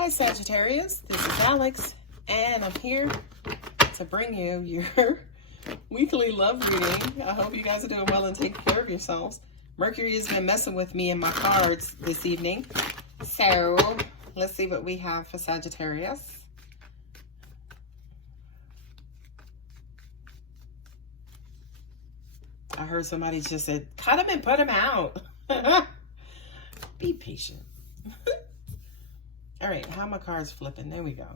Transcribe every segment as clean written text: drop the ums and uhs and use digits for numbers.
Hi Sagittarius, this is Alex, and I'm here to bring you your weekly love reading. I hope you guys are doing well and taking care of yourselves. Mercury has been messing with me and my cards this evening. So let's see what we have for Sagittarius. I heard somebody just said, cut them and put them out. Be patient. All right, how are my cards flipping? There we go.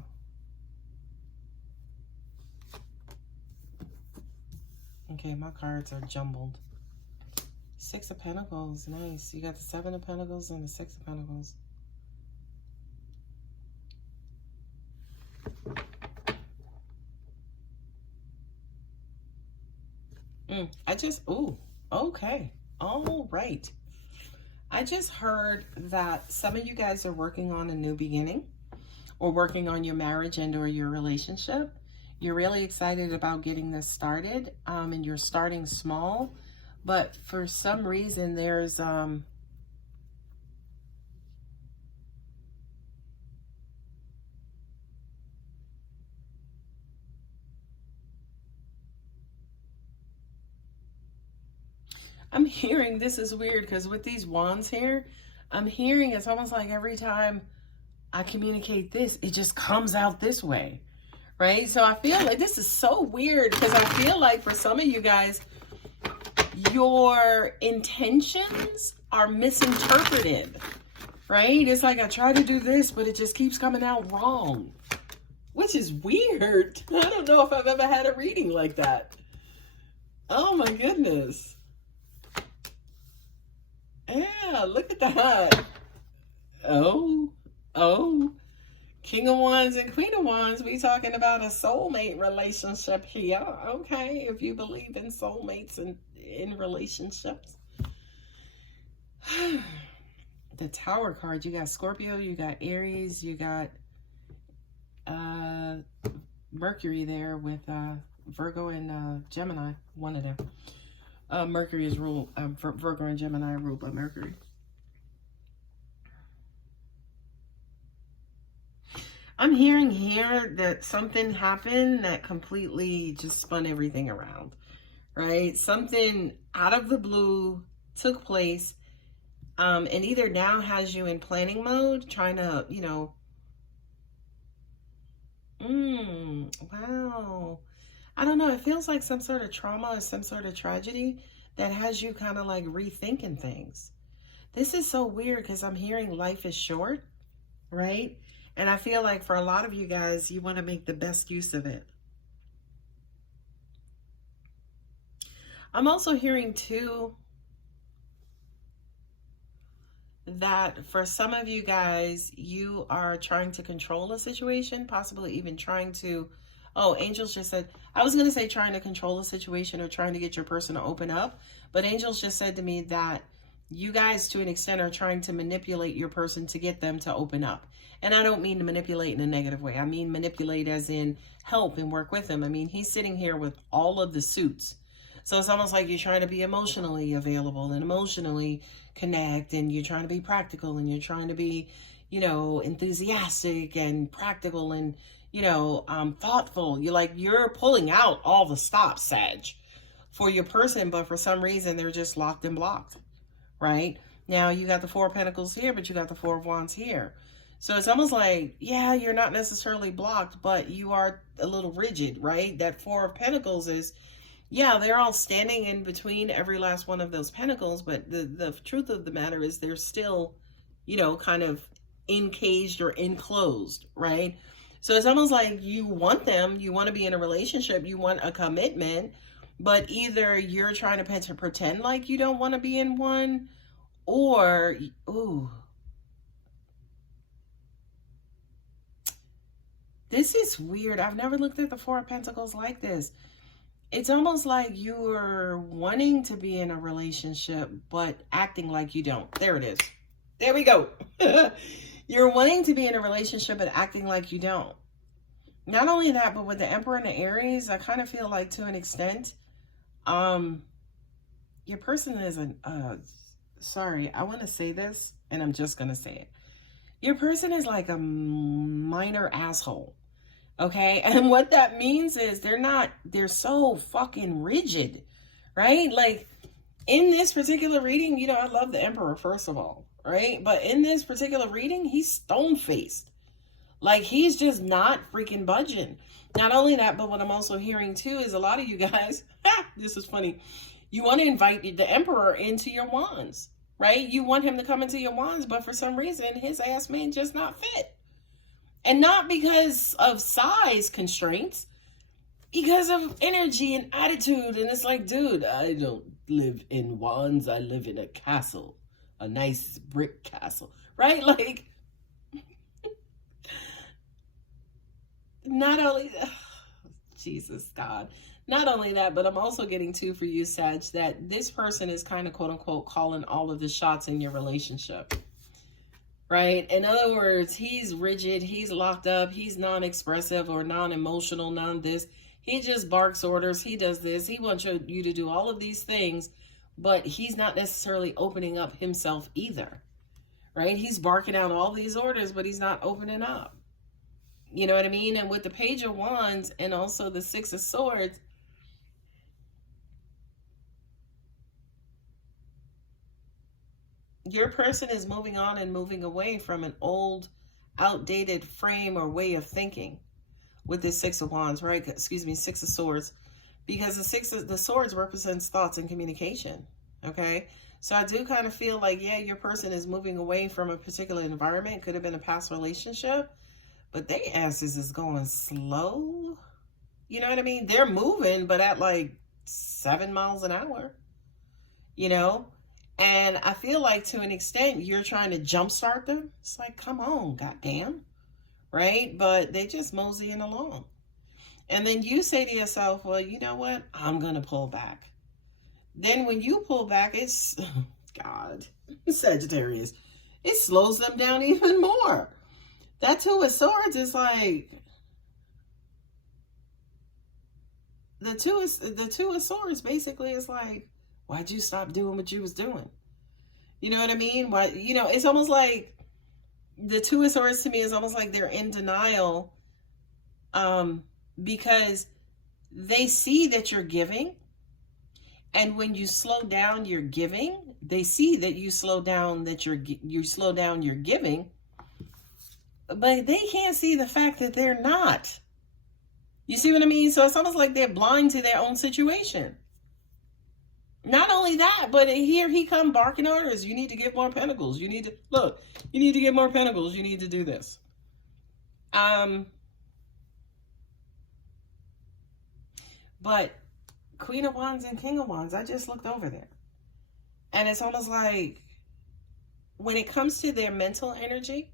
Okay, my cards are jumbled. Six of Pentacles, nice. You got the Seven of Pentacles and the Six of Pentacles. Okay. All right. I just heard that some of you guys are working on a new beginning or working on your marriage and or your relationship. You're really excited about getting this started, and you're starting small, but for some reason there's I'm hearing, this is weird because with these wands here, I'm hearing it's almost like every time I communicate this, it just comes out this way, right? So I feel like this is so weird because I feel like for some of you guys, your intentions are misinterpreted, right? It's like I try to do this, but it just keeps coming out wrong, which is weird. I don't know if I've ever had a reading like that. Oh my goodness. Yeah, look at that. Oh, King of Wands and Queen of Wands. We talking about a soulmate relationship here. Okay, if you believe in soulmates and in relationships. The Tower card, you got Scorpio, you got Aries, you got Mercury there with Virgo and Gemini, one of them. Mercury is ruled, Virgo and Gemini are ruled by Mercury. I'm hearing here that something happened that completely just spun everything around, right? Something out of the blue took place, and either now has you in planning mode, trying to, you know, wow. I don't know, it feels like some sort of trauma or some sort of tragedy that has you kind of like rethinking things. This is so weird because I'm hearing life is short, right? And I feel like for a lot of you guys, you want to make the best use of it. I'm also hearing too that for some of you guys, you are trying to control a situation, possibly even trying to, oh, angels just said, I was going to say trying to control a situation or trying to get your person to open up, but angels just said to me that you guys to an extent are trying to manipulate your person to get them to open up. And I don't mean to manipulate in a negative way. I mean manipulate as in help and work with them. I mean, he's sitting here with all of the suits. So it's almost like you're trying to be emotionally available and emotionally connect, and you're trying to be practical, and you're trying to be, you know, enthusiastic and practical and, you know, thoughtful. You're pulling out all the stops, Sag, for your person, but for some reason they're just locked and blocked, right? Now you got the Four of Pentacles here, but you got the Four of Wands here. So it's almost like, yeah, you're not necessarily blocked, but you are a little rigid, right? That Four of Pentacles is, yeah, they're all standing in between every last one of those pentacles, but the truth of the matter is they're still, you know, kind of encaged or enclosed, right? So it's almost like you want them, you want to be in a relationship, you want a commitment, but either you're trying to pretend like you don't want to be in one, or, ooh, this is weird. I've never looked at the Four of Pentacles like this. It's almost like you're wanting to be in a relationship, but acting like you don't. There it is. There we go. You're wanting to be in a relationship, but acting like you don't. Not only that, but with the Emperor and the Aries, I kind of feel like to an extent, your person is sorry, I want to say this, and I'm just going to say it. Your person is like a minor asshole. Okay. And what that means is they're so fucking rigid, right? Like in this particular reading, you know, I love the Emperor, first of all, right? But in this particular reading, he's stone-faced. Like he's just not freaking budging. Not only that, but what I'm also hearing too is a lot of you guys, this is funny. You want to invite the Emperor into your wands, right? You want him to come into your wands, but for some reason, his ass may just not fit. And not because of size constraints, because of energy and attitude. And it's like, dude, I don't live in wands. I live in a castle, a nice brick castle, right? Like, not only, Jesus, God. Not only that, but I'm also getting too for you, Sag, that this person is kind of quote unquote calling all of the shots in your relationship. Right? In other words, he's rigid, he's locked up, he's non-expressive or non-emotional, non-this. He just barks orders, he does this, he wants you to do all of these things, but he's not necessarily opening up himself either. Right? He's barking out all these orders, but he's not opening up. You know what I mean? And with the Page of Wands and also the Six of Swords, your person is moving on and moving away from an old, outdated frame or way of thinking with this Six of Wands, right? Excuse me, Six of Swords. Because the Swords represents thoughts and communication, okay? So I do kind of feel like, yeah, your person is moving away from a particular environment. Could have been a past relationship, but they asses is going slow. You know what I mean? They're moving, but at like 7 miles an hour, you know? And I feel like to an extent, you're trying to jumpstart them. It's like, come on, goddamn, right? But they just moseying along. And then you say to yourself, well, you know what? I'm going to pull back. Then when you pull back, it's, God, Sagittarius, it slows them down even more. That Two of Swords is like, the two of Swords basically is like, why'd you stop doing what you was doing? You know what I mean? Why, you know, it's almost like the Two of Swords to me is almost like they're in denial because they see that you're giving. And when you slow down your giving, they see that you slow down your giving, but they can't see the fact that they're not. You see what I mean? So it's almost like they're blind to their own situation. Not only that, but here he come barking orders. You need to get more pentacles. You need to, look, you need to get more pentacles. You need to do this. But Queen of Wands and King of Wands, I just looked over there. And it's almost like when it comes to their mental energy,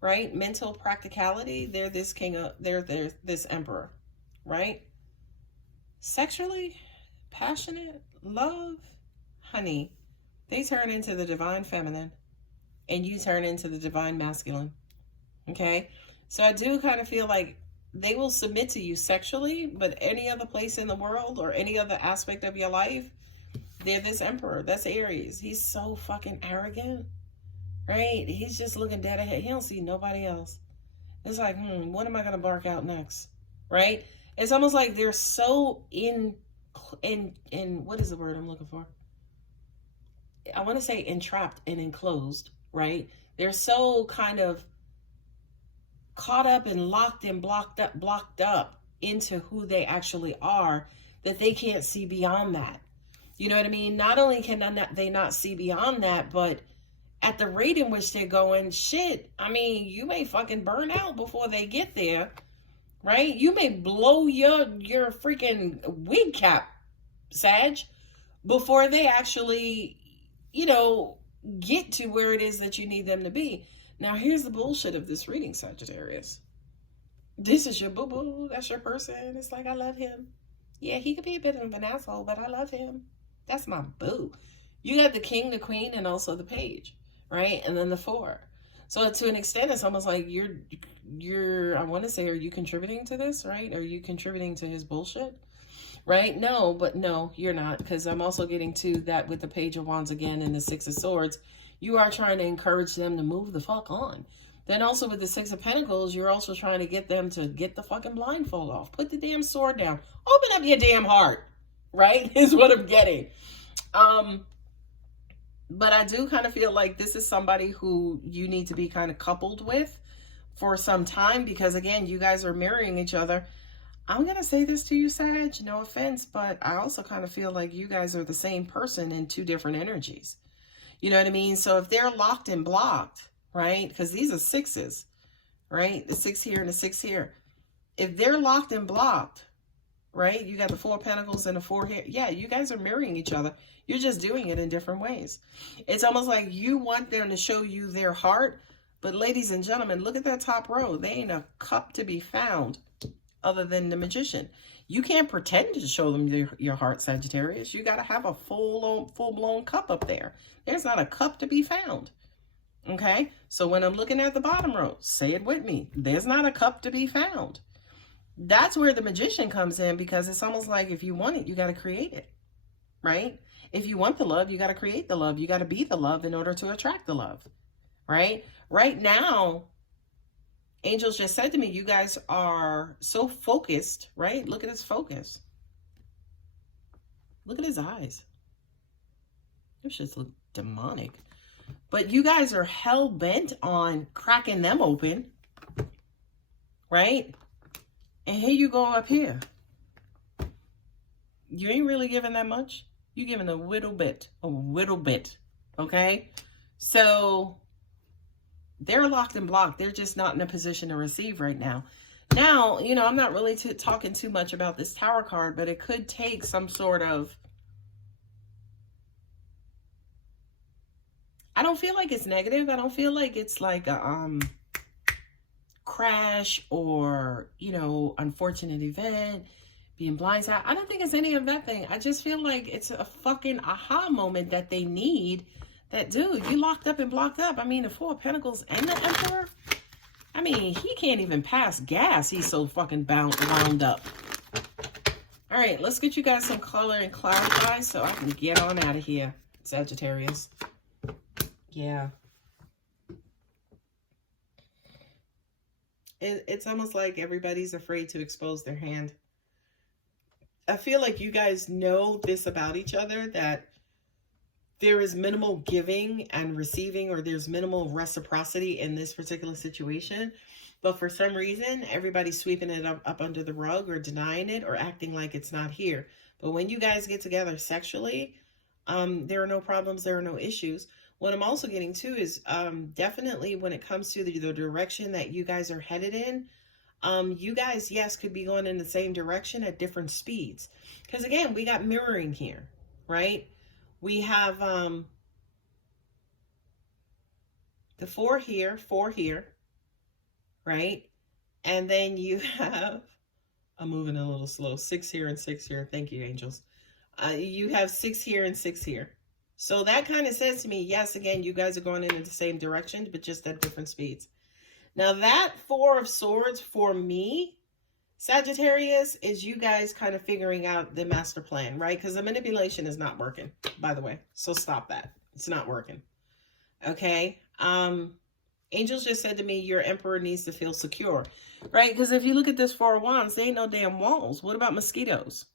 right? Mental practicality, they're this they're this Emperor, right? Sexually, passionate, love, honey, they turn into the divine feminine and you turn into the divine masculine. Okay? So I do kind of feel like they will submit to you sexually, but any other place in the world or any other aspect of your life, they're this Emperor. That's Aries. He's so fucking arrogant, right? He's just looking dead ahead. He don't see nobody else. It's like, what am I going to bark out next? Right? It's almost like they're so in what is the word I'm looking for? I want to say entrapped and enclosed, right? They're so kind of caught up and locked and blocked up into who they actually are that they can't see beyond that. You know what I mean? Not only can they not see beyond that, but at the rate in which they're going, shit, I mean, you may fucking burn out before they get there, right? You may blow your freaking wig cap, Sag, before they actually, you know, get to where it is that you need them to be. Now, here's the bullshit of this reading, Sagittarius. This is your boo-boo. That's your person. It's like, I love him. Yeah, he could be a bit of an asshole, but I love him. That's my boo. You got the king, the queen, and also the page, right? And then the four. So to an extent, it's almost like you're, I want to say, are you contributing to this, right? Are you contributing to his bullshit? Right? No, but no, you're not. Because I'm also getting to that with the Page of Wands again and the Six of Swords. You are trying to encourage them to move the fuck on. Then also with the Six of Pentacles, you're also trying to get them to get the fucking blindfold off. Put the damn sword down. Open up your damn heart, right? Is what I'm getting. But I do kind of feel like this is somebody who you need to be kind of coupled with for some time, because again, you guys are mirroring each other. I'm going to say this to you, Sag, no offense, but I also kind of feel like you guys are the same person in two different energies. You know what I mean? So if they're locked and blocked, right? Because these are sixes, right? The 6 here and the 6 here. If they're locked and blocked, right? You got the 4 of Pentacles and the 4 here. Yeah, you guys are mirroring each other. You're just doing it in different ways. It's almost like you want them to show you their heart. But ladies and gentlemen, look at that top row. They ain't a cup to be found other than the Magician. You can't pretend to show them your heart, Sagittarius. You got to have a full-blown cup up there. There's not a cup to be found. Okay? So when I'm looking at the bottom row, say it with me. There's not a cup to be found. That's where the Magician comes in, because it's almost like if you want it, you got to create it. Right? If you want the love, you got to create the love. You got to be the love in order to attract the love. Right? Right now, angels just said to me, you guys are so focused, right? Look at his focus. Look at his eyes. Those shits look demonic. But you guys are hell-bent on cracking them open, right? And here you go up here. You ain't really giving that much. You're giving a little bit, okay? So they're locked and blocked. They're just not in a position to receive right now. Now, you know, I'm not really talking too much about this Tower card, but it could take some sort of, I don't feel like it's negative. I don't feel like it's like a crash or, you know, unfortunate event, being blindsided. I don't think it's any of that thing. I just feel like it's a fucking aha moment that they need. That dude, you locked up and blocked up. I mean, the 4 of Pentacles and the Emperor. I mean, he can't even pass gas. He's so fucking wound up. All right, let's get you guys some color and clarify so I can get on out of here, Sagittarius. Yeah. It's almost like everybody's afraid to expose their hand. I feel like you guys know this about each other, that there is minimal giving and receiving, or there's minimal reciprocity in this particular situation. But for some reason, everybody's sweeping it up under the rug or denying it or acting like it's not here. But when you guys get together sexually, there are no problems, there are no issues. What I'm also getting to is definitely when it comes to the direction that you guys are headed in, you guys, yes, could be going in the same direction at different speeds. Because again, we got mirroring here, right? We have the 4 here, right? And then you have, I'm moving a little slow, 6 here and 6 here. Thank you, angels. You have 6 here and 6 here. So that kind of says to me, yes, again, you guys are going in the same direction, but just at different speeds. Now that 4 of Swords for me, Sagittarius, is you guys kind of figuring out the master plan, right? Because the manipulation is not working, by the way. So stop that. It's not working. Okay. Angels just said to me, your Emperor needs to feel secure, right? Because if you look at this 4 of Wands, there ain't no damn walls. What about mosquitoes,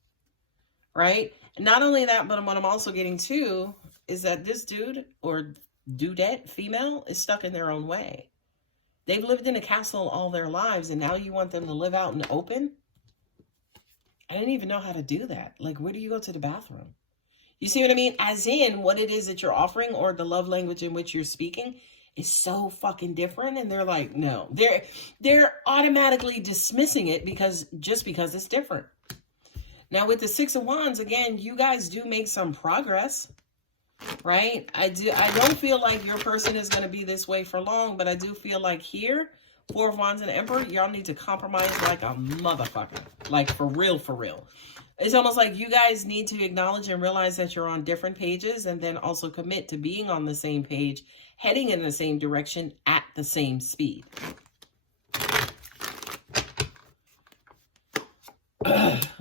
right? And not only that, but what I'm also getting to is that this dude or dudette, female, is stuck in their own way. They've lived in a castle all their lives, and now you want them to live out in the open? I didn't even know how to do that. Like, where do you go to the bathroom? You see what I mean? As in, what it is that you're offering or the love language in which you're speaking is so fucking different. And they're like, no. They're automatically dismissing it because it's different. Now, with the 6 of Wands, again, you guys do make some progress. Right? I don't feel like your person is going to be this way for long, but I do feel like here, 4 of Wands and Emperor, y'all need to compromise like a motherfucker. Like for real, for real. It's almost like you guys need to acknowledge and realize that you're on different pages, and then also commit to being on the same page, heading in the same direction at the same speed.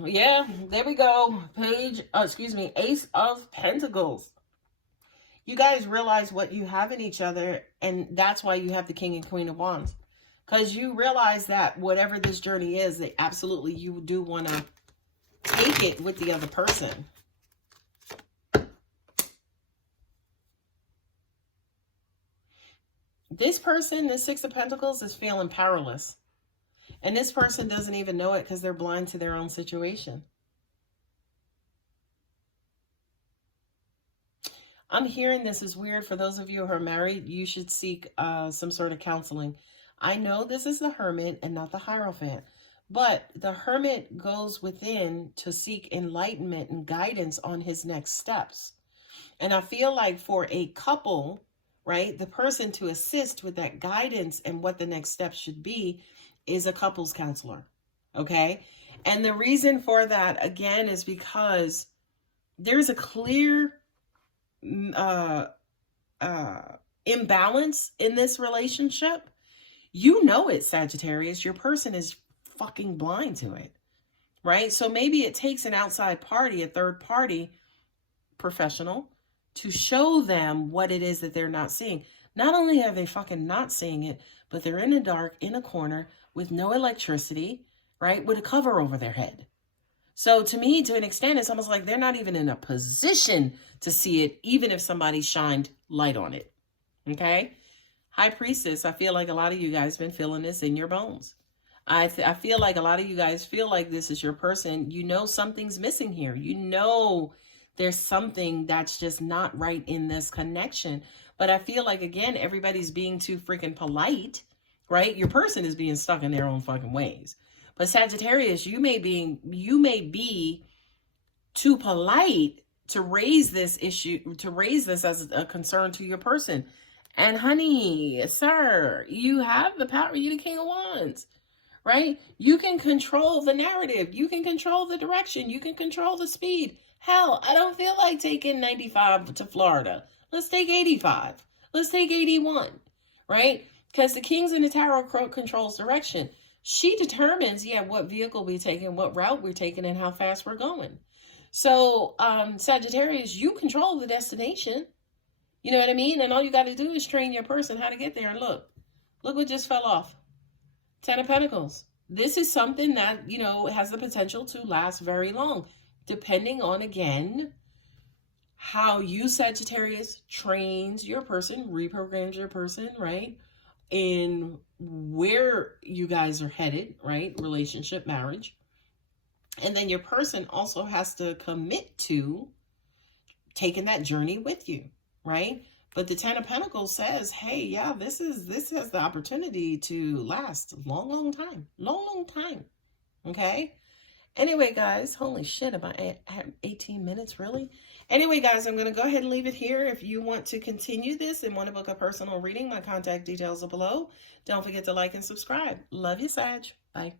Yeah, there we go. Ace of Pentacles. You guys realize what you have in each other, and that's why you have the King and Queen of Wands. Because you realize that whatever this journey is, that absolutely you do want to take it with the other person. This person, the Six of Pentacles, is feeling powerless. And this person doesn't even know it because they're blind to their own situation. I'm hearing this is weird. For those of you who are married, you should seek some sort of counseling. I know this is the Hermit and not the Hierophant, but the Hermit goes within to seek enlightenment and guidance on his next steps. And I feel like for a couple, right, the person to assist with that guidance and what the next steps should be is a couples counselor, okay? And the reason for that, again, is because there's a clear imbalance in this relationship. You know it, Sagittarius. Your person is fucking blind to it, right? So maybe it takes an outside party, a third party professional, to show them what it is that they're not seeing. Not only are they fucking not seeing it, but they're in the dark, in a corner, with no electricity, right? With a cover over their head. So to me, to an extent, it's almost like they're not even in a position to see it, even if somebody shined light on it. Okay? High Priestess, I feel like a lot of you guys have been feeling this in your bones. I feel like a lot of you guys feel like this is your person. You know something's missing here. You know there's something that's just not right in this connection. But I feel like, again, everybody's being too freaking polite, right? Your person is being stuck in their own fucking ways. But Sagittarius, you may be too polite to raise this issue, to raise this as a concern to your person. And honey, sir, you have the power. You're the King of Wands, right? You can control the narrative. You can control the direction. You can control the speed. Hell, I don't feel like taking 95 to Florida. Let's take 85. Let's take 81, right? Because the Kings in the Tarot controls direction. She determines, what vehicle we're taking, what route we're taking, and how fast we're going. So, Sagittarius, you control the destination. You know what I mean? And all you got to do is train your person how to get there. And look what just fell off. 10 of Pentacles. This is something that, has the potential to last very long, depending on, again, how you, Sagittarius, trains your person, reprograms your person, right? In where you guys are headed, right? Relationship, marriage. And then your person also has to commit to taking that journey with you, right? But the 10 of Pentacles says, hey, yeah, this has the opportunity to last a long time. Okay? Anyway, guys, holy shit, about 18 minutes, really? Anyway, guys, I'm going to go ahead and leave it here. If you want to continue this and want to book a personal reading, my contact details are below. Don't forget to like and subscribe. Love you, Sag. Bye.